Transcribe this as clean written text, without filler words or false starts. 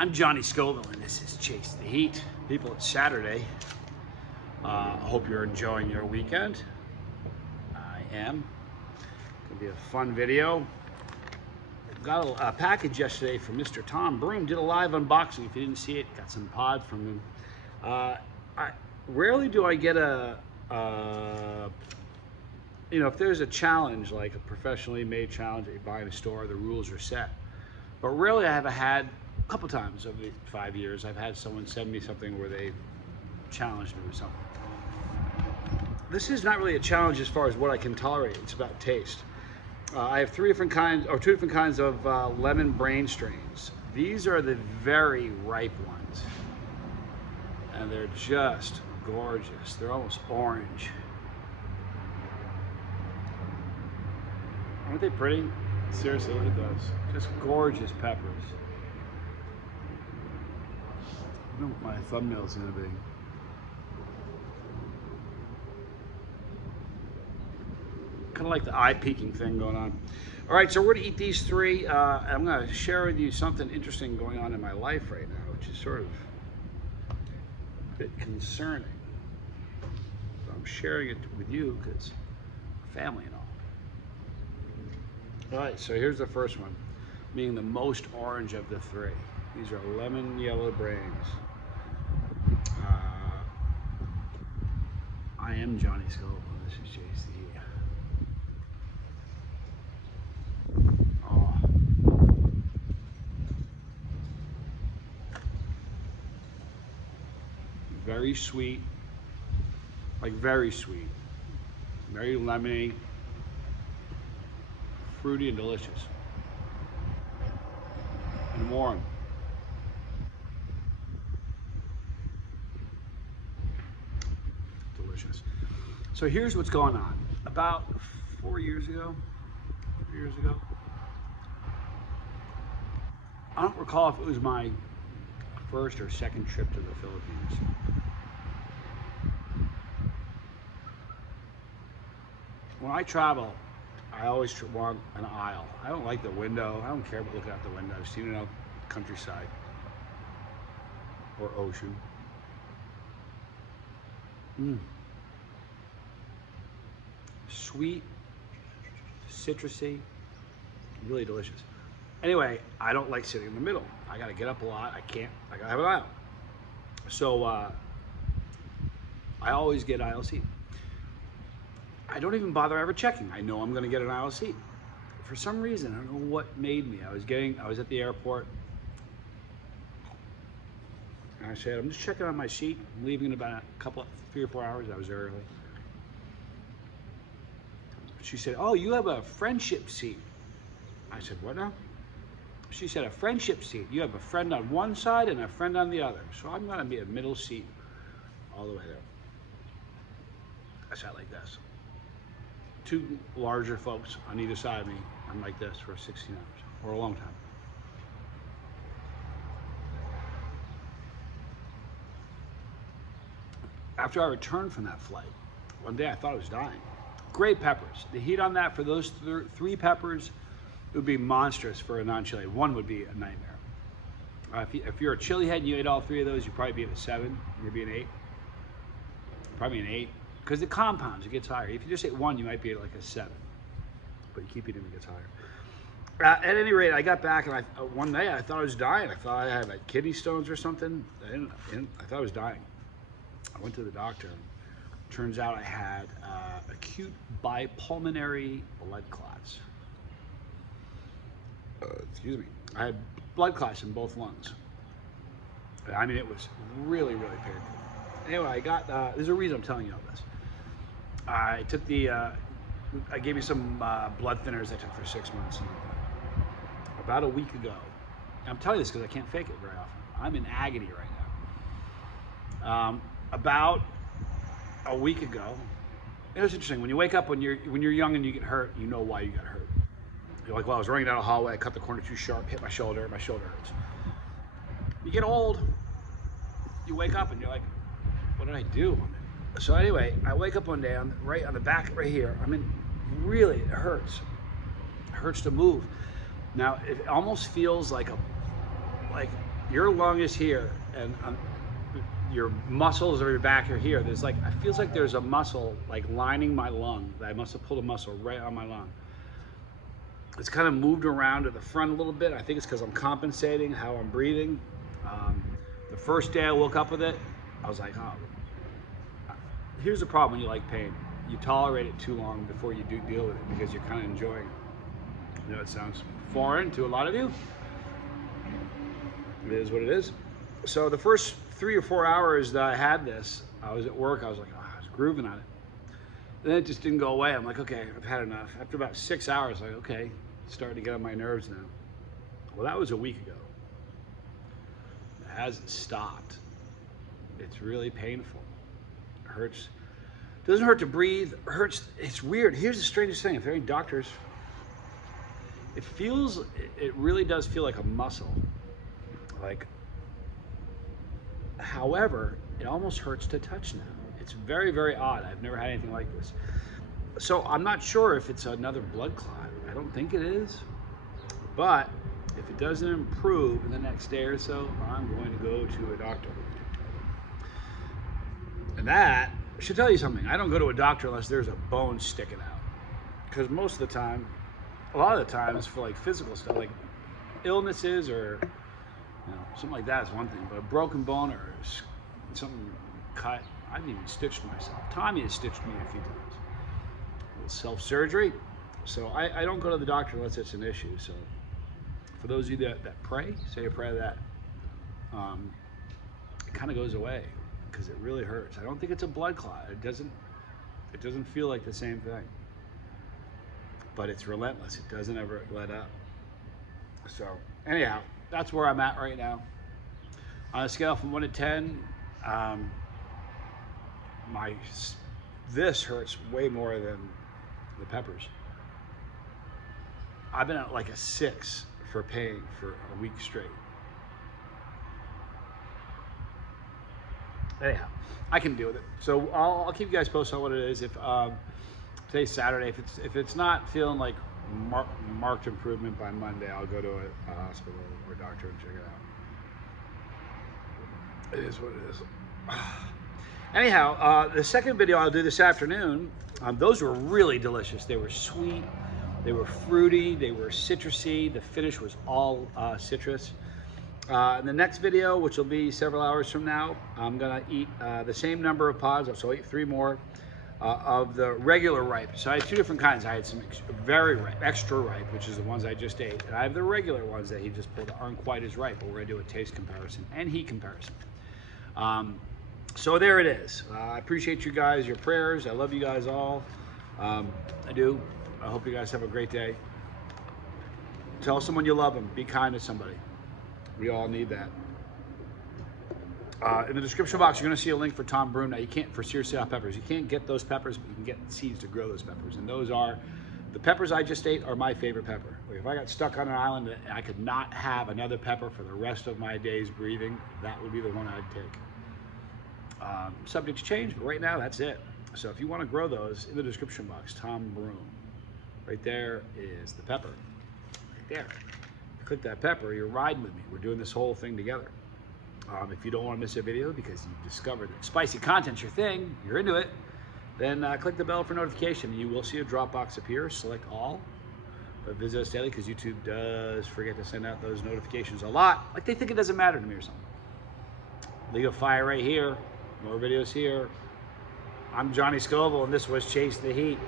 I'm Johnny Scoville, and this is Chase the Heat. People, it's Saturday. I hope you're enjoying your weekend. I am. Gonna be a fun video. Got a package yesterday from Mr. Tom Broom. Did a live unboxing. If you didn't see it, got some pods from him. Rarely do I get if there's a challenge, like a professionally made challenge that you buy in a store, the rules are set. But rarely I have had, a couple times over the 5 years, I've had someone send me something where they challenged me with something. This is not really a challenge as far as what I can tolerate. It's about taste. I have two different kinds of lemon brain strains. These are the very ripe ones. And they're just gorgeous. They're almost orange. Aren't they pretty? Seriously, look at those. Just gorgeous peppers. I don't know what my thumbnail's gonna be. Kind of like the eye-peeking thing going on. All right, so we're gonna eat these three. I'm gonna share with you something interesting going on in my life right now, which is sort of a bit concerning. So I'm sharing it with you because family and all. All right, so here's the first one, being the most orange of the three. These are lemon yellow brains. I am Johnny Scoville. This is Chase the Heat. Oh. Very sweet, like very sweet, very lemony, fruity and delicious, and warm. Delicious. So here's what's going on. About 4 years ago, I don't recall if it was my first or second trip to the Philippines. When I travel, I always want an aisle. I don't like the window. I don't care about looking out the window. I've seen it out countryside or ocean. Sweet, citrusy, really delicious. Anyway, I don't like sitting in the middle. I gotta get up a lot. I gotta have an aisle. So I always get aisle seat. I don't even bother ever checking. I know I'm gonna get an aisle seat. For some reason, I don't know what made me. I was at the airport, and I said, I'm just checking on my seat. I'm leaving in about 3 or 4 hours. I was early. She said, oh, you have a friendship seat. I said, what now? She said, a friendship seat. You have a friend on one side and a friend on the other. So I'm gonna be a middle seat all the way there. I sat like this. 2 larger folks on either side of me. I'm like this for 16 hours, or a long time. After I returned from that flight, one day I thought I was dying. Great peppers. The heat on that for those 3 peppers, it would be monstrous for a non-chili. 1 would be a nightmare. If you're a chili head and you ate all 3 of those, you'd probably be at a 7, maybe an 8. Probably an 8. Because the compounds, it gets higher. If you just ate 1, you might be at like a 7. But you keep eating, it gets higher. At any rate, I got back, and one day I thought I was dying. I thought I had like kidney stones or something. I thought I was dying. I went to the doctor. Turns out I had acute bipulmonary blood clots. Excuse me. I had blood clots in both lungs. I mean, it was really, really painful. Anyway, I got, there's a reason I'm telling you all this. I took I gave me some blood thinners I took for 6 months. And about a week ago, I'm telling you this because I can't fake it very often. I'm in agony right now. About a week ago, it was interesting. When you wake up, when you're young and you get hurt, you know why you got hurt. You're like, well, I was running down a hallway, I cut the corner too sharp, hit my shoulder hurts. You get old, you wake up and you're like, what did I do? So anyway, I wake up one day right on the back right here. I mean, really, it hurts. It hurts to move. Now, it almost feels like your lung is here, and your muscles of your back are here. There's like, it feels like there's a muscle like lining my lung. I must have pulled a muscle right on my lung. It's kind of moved around to the front a little bit. I think it's because I'm compensating how I'm breathing. The first day I woke up with it, I was like, oh. Here's the problem when you like pain. You tolerate it too long before you do deal with it because you're kind of enjoying it. You know, it sounds foreign to a lot of you. It is what it is. So the first 3 or 4 hours that I had this, I was at work, I was like, oh, I was grooving on it. Then it just didn't go away. I'm like, okay, I've had enough. After about 6 hours, like, okay, it's starting to get on my nerves now. Well, that was a week ago. It hasn't stopped. It's really painful. It hurts. It doesn't hurt to breathe. It hurts. It's weird. Here's the strangest thing. If there are any doctors, it really does feel like a muscle. Like, however, it almost hurts to touch now. It's very, very odd. I've never had anything like this. So I'm not sure if it's another blood clot. I don't think it is. But if it doesn't improve in the next day or so, I'm going to go to a doctor. And that should tell you something. I don't go to a doctor unless there's a bone sticking out. Because most of the time, a lot of the times for like physical stuff, like illnesses or something like that is one thing. But a broken bone or something cut, I've even stitched myself. Tommy has stitched me a few times. A little self-surgery. So I don't go to the doctor unless it's an issue. So for those of you that pray, say a prayer that it kind of goes away because it really hurts. I don't think it's a blood clot. It doesn't feel like the same thing. But it's relentless. It doesn't ever let up. So anyhow, that's where I'm at right now. On a scale from 1 to 10, this hurts way more than the peppers. I've been at like a 6 for pain for a week straight. Anyhow, I can deal with it. So I'll keep you guys posted on what it is. If today's Saturday, if it's not feeling like marked improvement by Monday, I'll go to a hospital or doctor and check it out. It is what it is. Anyhow, the second video I'll do this afternoon, those were really delicious. They were sweet, they were fruity, they were citrusy. The finish was all citrus. In the next video, which will be several hours from now, I'm gonna eat the same number of pods, so I'll eat 3 more of the regular ripe. So I had 2 different kinds. I had some very ripe, extra ripe, which is the ones I just ate. And I have the regular ones that he just pulled that aren't quite as ripe, but we're gonna do a taste comparison and heat comparison. So there it is. I appreciate you guys, your prayers. I love you guys all. I do. I hope you guys have a great day. Tell someone you love them. Be kind to somebody. We all need that. In the description box, you're going to see a link for Tom Broom. Now, you can't, for Seriously Hot Peppers, you can't get those peppers, but you can get seeds to grow those peppers. And those are, the peppers I just ate are my favorite pepper. If I got stuck on an island and I could not have another pepper for the rest of my days breathing, that would be the one I'd take. Subject to change, but right now, that's it. So if you want to grow those, in the description box, Tom Broom. Right there is the pepper. Right there. Click that pepper, you're riding with me. We're doing this whole thing together. If you don't want to miss a video because you've discovered that spicy content's your thing, you're into it, then click the bell for notification. You will see a drop box appear. Select all, but visit us daily because YouTube does forget to send out those notifications a lot. Like they think it doesn't matter to me or something. League of Fire right here. More videos here. I'm Johnny Scoville, and this was Chase the Heat.